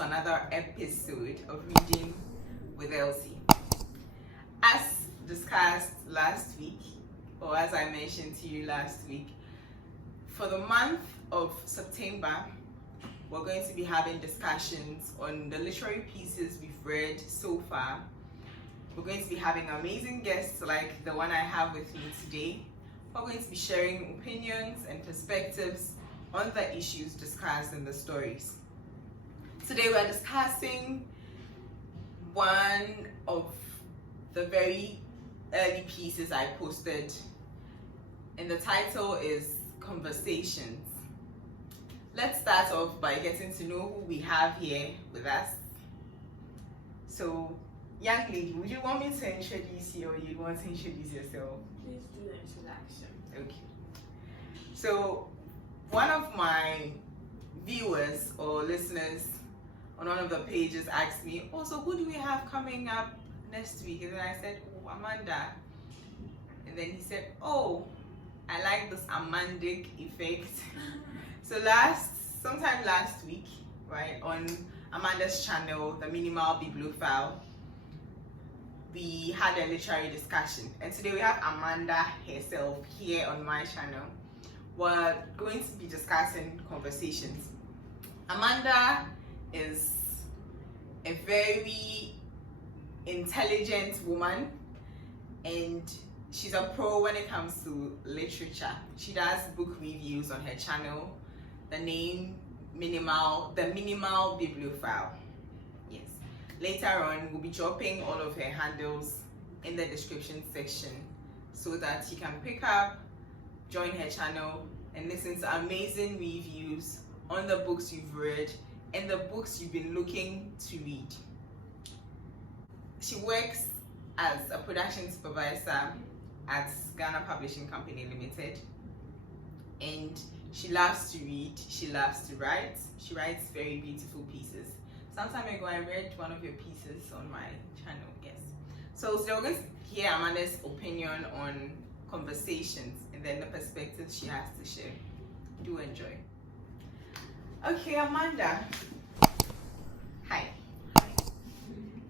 to another episode of Reading with Elsie. As discussed last week, or as I mentioned to you last week, for the month of September, we're going to be having discussions on the literary pieces we've read so far. We're going to be having amazing guests like the one I have with me today. We're going to be sharing opinions and perspectives on the issues discussed in the stories. Today we're discussing one of the very early pieces I posted, and the title is Conversations. Let's start off by getting to know who we have here with us. So, young lady, would you want me to introduce you or you want to introduce yourself? Please do the introduction. Okay. So, one of my viewers or listeners on one of the pages asked me, oh, so who do we have coming up next week? And then I said, oh, Amanda. And then he said, oh, I like this Amandic effect. So sometime last week, right, on Amanda's channel, the Minimal Bibliophile, we had a literary discussion. And today we have Amanda herself here on my channel. We're going to be discussing conversations. Amanda is a very intelligent woman, and she's a pro when it comes to literature. She does book reviews on her channel. The name the Minimal Bibliophile. Yes. Later on, we'll be dropping all of her handles in the description section so that you can pick up, join her channel, and listen to amazing reviews on the books you've read and the books you've been looking to read. She works as a production supervisor at Ghana Publishing Company Limited, and she loves to read, she loves to write. She writes very beautiful pieces. Some time ago I read one of your pieces on my channel, yes. So we're going to hear Amanda's opinion on conversations and then the perspectives she has to share. Do enjoy. Okay, Amanda. Hi.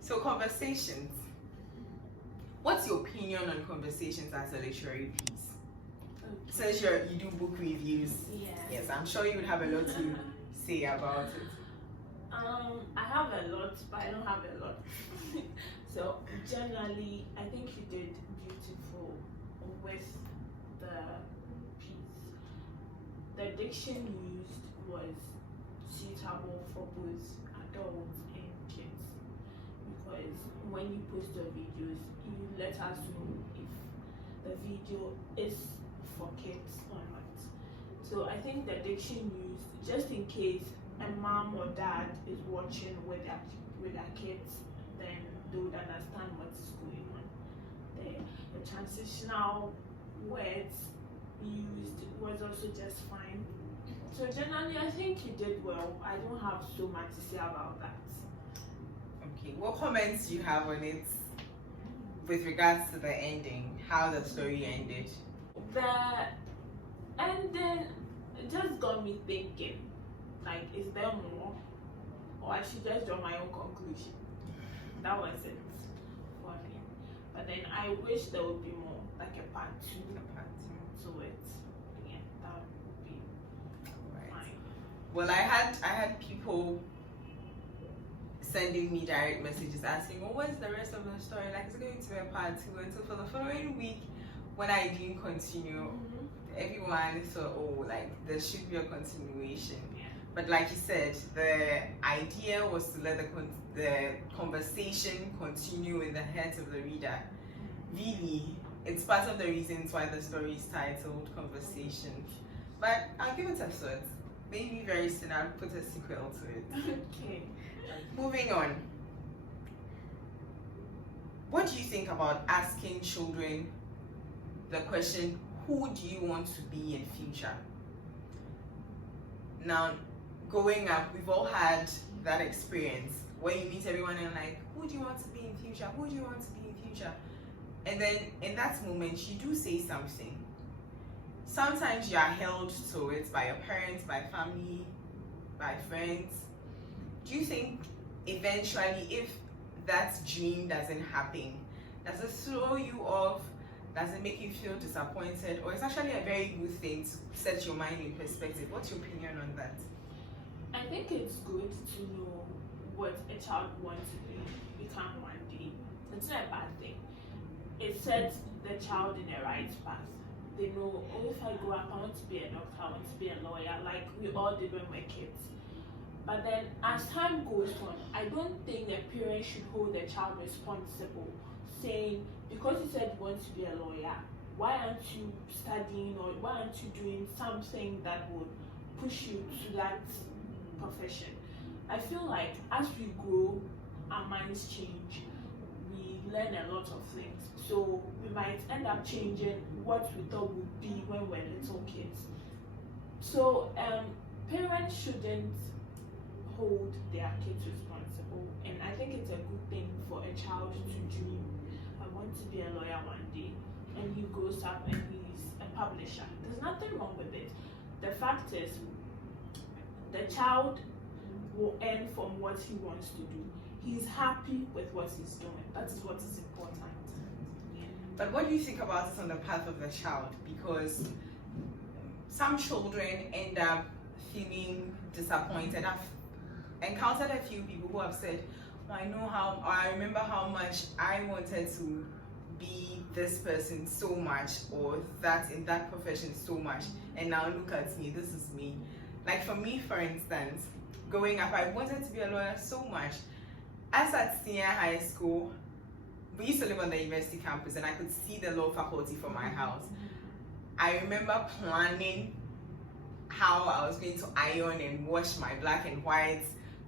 So conversations. What's your opinion on conversations as a literary piece? Since you do book reviews, yes, I'm sure you would have a lot to say about it. I have a lot, but I don't have a lot. So generally, I think you did beautiful with the piece. The diction used was suitable for both adults and kids, because when you post your videos, you let us know if the video is for kids or not. So I think the diction used, just in case a mom or dad is watching with their kids, then they would understand what's going on. The transitional words used was also just fine. So generally, I think you did well. I don't have so much to say about that. Okay, what comments do you have on it with regards to the ending, how the story ended? The ending just got me thinking, like, is there more? Or I should just draw my own conclusion. That was it for me. But then I wish there would be more, like a part two. So it's, yeah, that would be fine. Well, I had people sending me direct messages asking, well, what's the rest of the story? Like, it's going to be a part two. And so for the following week, when I didn't continue, everyone thought, oh, like, there should be a continuation. Yeah. But like you said, the idea was to let the conversation continue in the heads of the reader. Really, it's part of the reasons why the story is titled Conversation. But I'll give it a thought. Maybe very soon I'll put a sequel to it. Okay. Moving on. What do you think about asking children the question, who do you want to be in future? Now, growing up, we've all had that experience where you meet everyone and like, who do you want to be in future? Who do you want to be in future? And then in that moment, you do say something. Sometimes you are held to it by your parents, by family, by friends. do you think eventually, if that dream doesn't happen, does it throw you off? Does it make you feel disappointed? Or it's actually a very good thing to set your mind in perspective? What's your opinion on that? I think it's good to know what a child wants to become one day. It's not a bad thing. It sets the child in the right path. They know, oh, if I grow up, I want to be a doctor, I want to be a lawyer, like we all did when we were kids. But then as time goes on, I don't think the parents should hold the child responsible, saying, because you said you want to be a lawyer, why aren't you studying, or why aren't you doing something that would push you to that profession? I feel like as we grow, our minds change, we learn a lot of things. So we might end up changing what we thought would be when we were little kids. So parents shouldn't hold their kids responsible, and I think it's a good thing for a child to dream, I want to be a lawyer one day, and he grows up and he's a publisher. There's nothing wrong with it. The fact is, the child will earn from what he wants to do. He's happy with what he's doing. That is what is important. But what do you think about it on the path of the child? Because some children end up feeling disappointed. I've encountered a few people who have said, oh, I remember how much I wanted to be this person so much, or that in that profession so much, and now look at me, this is me. Like for me, for instance, growing up, I wanted to be a lawyer so much. As at senior high school, we used to live on the university campus, and I could see the law faculty from my house. I remember planning how I was going to iron and wash my black and whites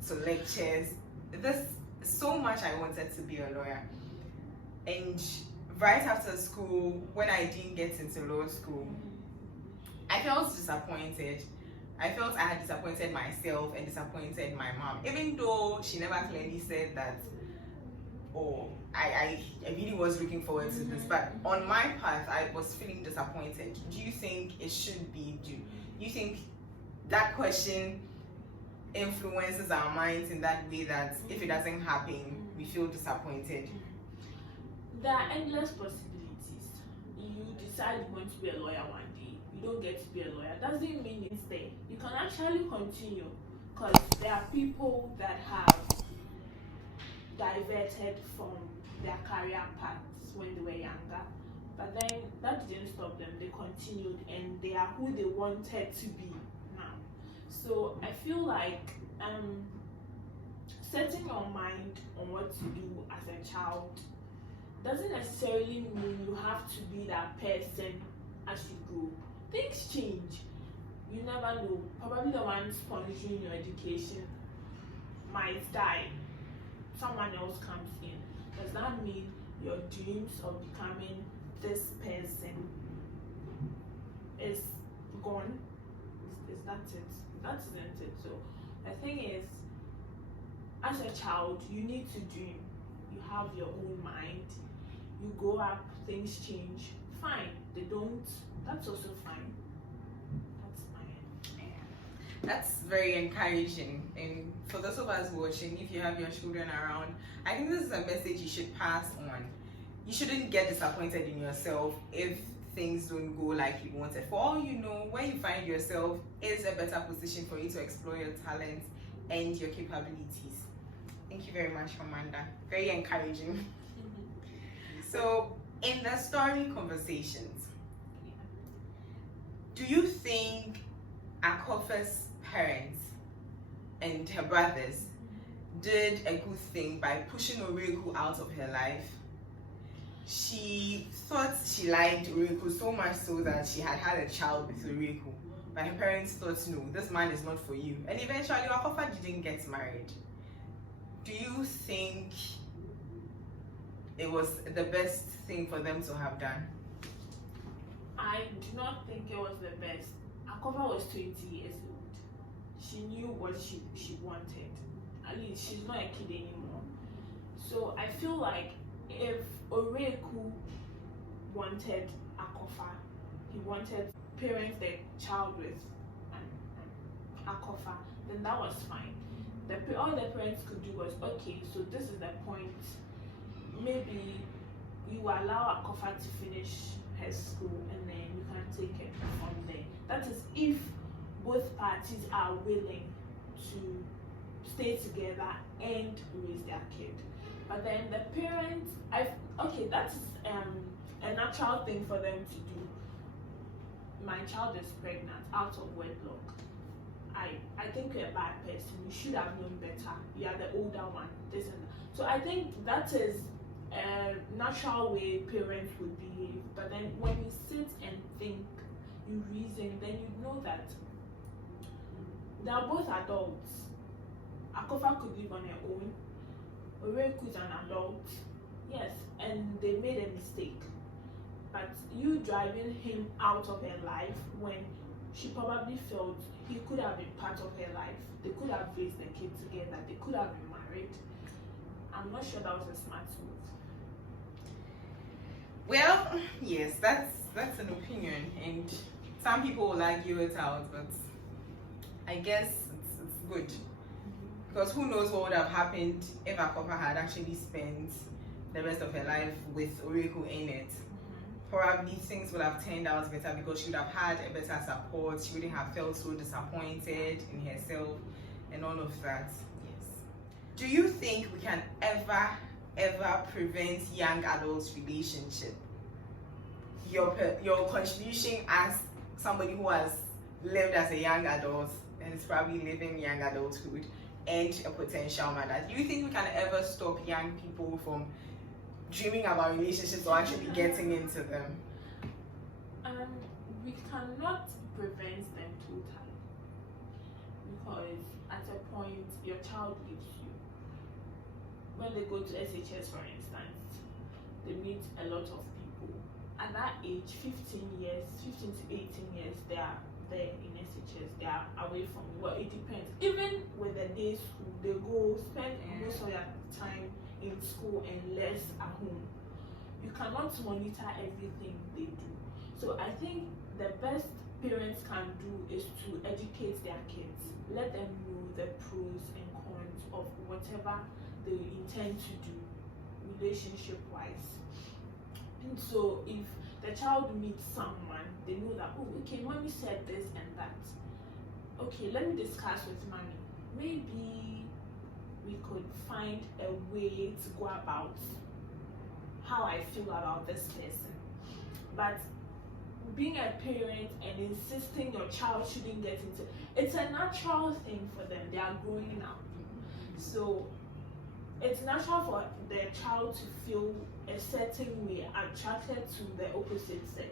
to lectures. This so much I wanted to be a lawyer. And right after school, when I didn't get into law school, I felt disappointed. I felt I had disappointed myself and disappointed my mom, even though she never clearly said that, oh, I really was looking forward to this. But on my path, I was feeling disappointed. Do you think it should be? Do you think that question influences our minds in that way, that if it doesn't happen, we feel disappointed? There are endless possibilities. You decide you want to be a lawyer one day, you don't get to be a lawyer, doesn't mean it's there. You can actually continue, because there are people that have diverted from their career paths when they were younger, but then that didn't stop them. They continued, and they are who they wanted to be now. So I feel like setting your mind on what to do as a child doesn't necessarily mean you have to be that person as you grow. Things change. You never know. Probably the one sponsoring your education might die. Someone else comes in. Does that mean your dreams of becoming this person is gone? Is that it? That isn't it. So the thing is, as a child, you need to dream. You have your own mind. You grow up, things change. Fine. They don't. That's also fine. That's fine. That's very encouraging. And for those of us watching, if you have your children around, I think this is a message you should pass on. You shouldn't get disappointed in yourself if things don't go like you wanted. For all you know, where you find yourself is a better position for you to explore your talents and your capabilities. Thank you very much, Amanda. Very encouraging. So, in the story conversations, do you think Akofa's parents and her brothers did a good thing by pushing Oreku out of her life? She thought she liked Oreku so much so that she had a child with Oreku, but her parents thought, no, this man is not for you. And eventually Akofa didn't get married. Do you think it was the best thing for them to have done? I do not think it was the best. Akofa was 20 years old. She knew what she wanted. At least she's not a kid anymore. So I feel like if Oreku wanted Akofa, he wanted parents the child with Akofa, then that was fine. all the parents could do was, okay, so this is the point. Maybe you allow Akofa to finish her school and then you can take it from there. That is if both parties are willing to stay together and raise their kid. But then the parents, that's a natural thing for them to do. My child is pregnant out of wedlock. I think you're a bad person. You should have known better. You are the older one. This and that. So I think that is a natural way parents would behave. But then when you sit and think, you reason, then you know that they are both adults. Akofa could live on her own. Oreku is an adult. Yes, and they made a mistake. But you driving him out of her life when she probably felt he could have been part of her life. They could have raised the kid together. They could have been married. I'm not sure that was a smart move. Well, yes, that's an opinion, and some people will argue it out, but I guess it's good. Because who knows what would have happened if Akofa had actually spent the rest of her life with Oreku in it. Probably things would have turned out better because she would have had a better support. She wouldn't have felt so disappointed in herself and all of that. Yes. Do you think we can ever prevent young adults relationship? Your contribution as somebody who has lived as a young adult and is probably living young adulthood and a potential mother. Do you think we can ever stop young people from dreaming about relationships or actually getting into them? We cannot prevent them totally, because at a point your child leaves you. When they go to SHS, for instance, they meet a lot of people. At that age, 15 to 18 years, they are there in SHS, they are away from you. Well, it depends. Even with the day school, they go spend most of their time in school and less at home. You cannot monitor everything they do. So I think the best parents can do is to educate their kids. Let them know the pros and cons of whatever they intend to do relationship-wise. And so if the child meets someone, they know that, oh, okay, mommy said this and that. Okay, let me discuss with mommy. Maybe we could find a way to go about how I feel about this person. But being a parent and insisting your child shouldn't get into it's a natural thing for them. They are growing up. So it's natural for the child to feel a certain way attracted to the opposite sex.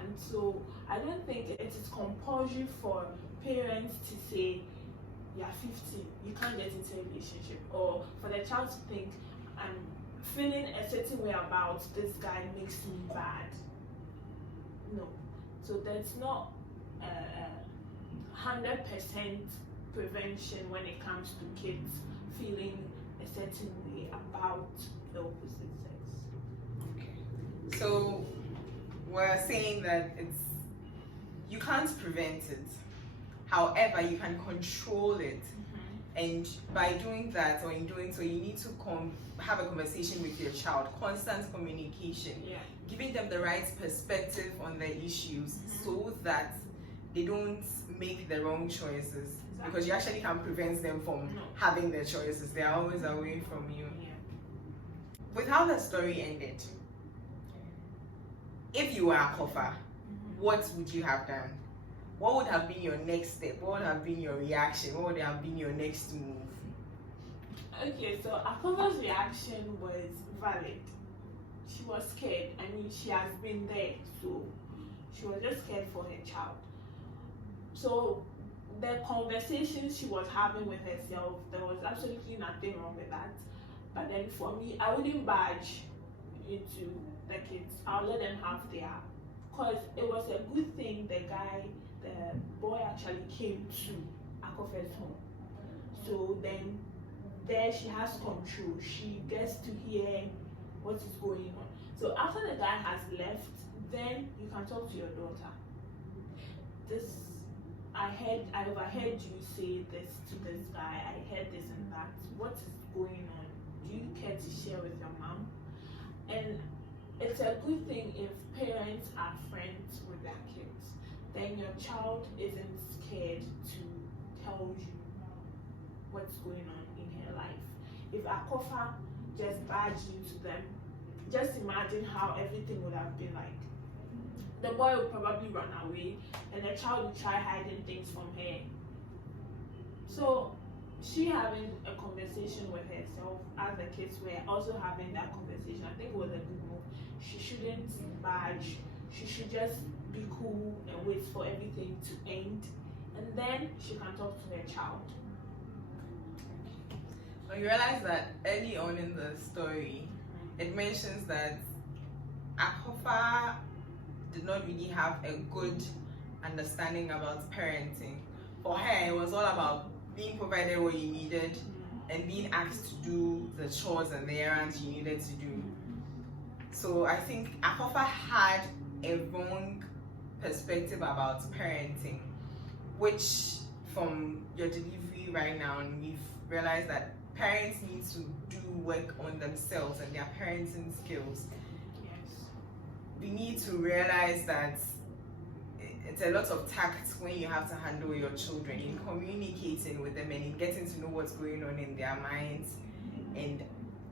And so I don't think it is compulsory for parents to say, you're 15, you can't get into a relationship, or for the child to think, I'm feeling a certain way about this guy makes me bad. No. So that's not 100% prevention when it comes to kids feeling a certain way about the opposite sex. Okay. So we're saying that you can't prevent it. However, you can control it. And by doing that, or in doing so, you need to have a conversation with your child, constant communication, giving them the right perspective on the issues so that they don't make the wrong choices. Because you actually can prevent them from having their choices. They are always away from you. With how the story ended, if you were Akofa, what would you have done? What would have been your next step? What would have been your reaction? What would have been your next move? Okay, so Akofa's reaction was valid. She was scared. I mean, she has been there, so she was just scared for her child. So the conversation she was having with herself, there was absolutely nothing wrong with that. But then for me, I wouldn't barge into the kids. I'll let them have their, because it was a good thing the boy actually came to Akofa's home. So then there she has control. She gets to hear what is going on. So after the guy has left, then you can talk to your daughter. I overheard you say this to this guy. I heard this and that. What is going on? Do you care to share with your mom? And it's a good thing if parents are friends with their kids. Then your child isn't scared to tell you what's going on in her life. If Akofa just barged into them, just imagine how everything would have been like. The boy would probably run away and the child would try hiding things from her. So she having a conversation with herself as the kids were also having that conversation, I think it was a good move. She shouldn't barge. She should just be cool and wait for everything to end, and then she can talk to her child. Now you realize that early on in the story, it mentions that Akofa did not really have a good understanding about parenting. For her, it was all about being provided what you needed and being asked to do the chores and the errands you needed to do. So I think Akofa had a wrong perspective about parenting, which from your delivery right now, we've realized that parents need to do work on themselves and their parenting skills. Yes. We need to realize that it's a lot of tact when you have to handle your children in communicating with them and in getting to know what's going on in their minds and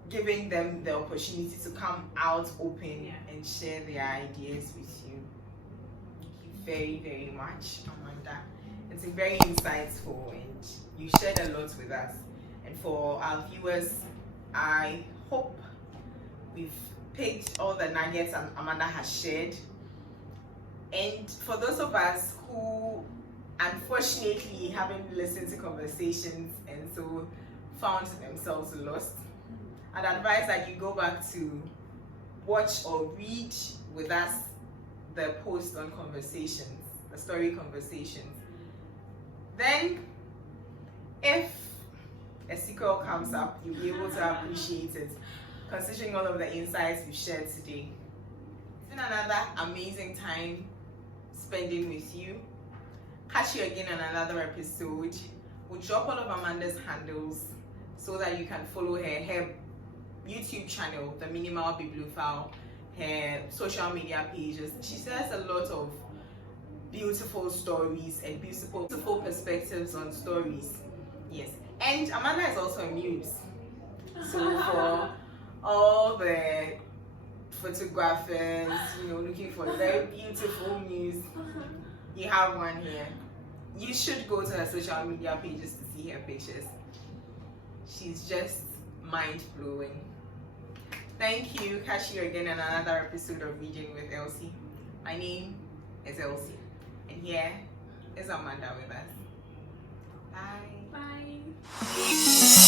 giving them the opportunity to come out open and share their ideas with you. Thank you very, very much, Amanda. It's been very insightful and you shared a lot with us. And for our viewers, I hope we've picked all the nuggets Amanda has shared. And for those of us who unfortunately haven't listened to conversations and so found themselves lost, I'd advise that you go back to watch or read with us the post on conversations, the story conversations. Then, if a sequel comes up, you'll be able to appreciate it, considering all of the insights we've shared today. It's been another amazing time spending with you. Catch you again on another episode. We'll drop all of Amanda's handles so that you can follow her YouTube channel, the Minimal Bibliophile, her social media pages. She shares a lot of beautiful stories and beautiful perspectives on stories. Yes, and Amanda is also a muse. So for all the photographers, looking for a very beautiful muse, you have one here. You should go to her social media pages to see her pictures. She's just mind-blowing. Thank you. Catch you again in another episode of Reading with Elsie. My name is Elsie, and here is Amanda with us. Bye. Bye.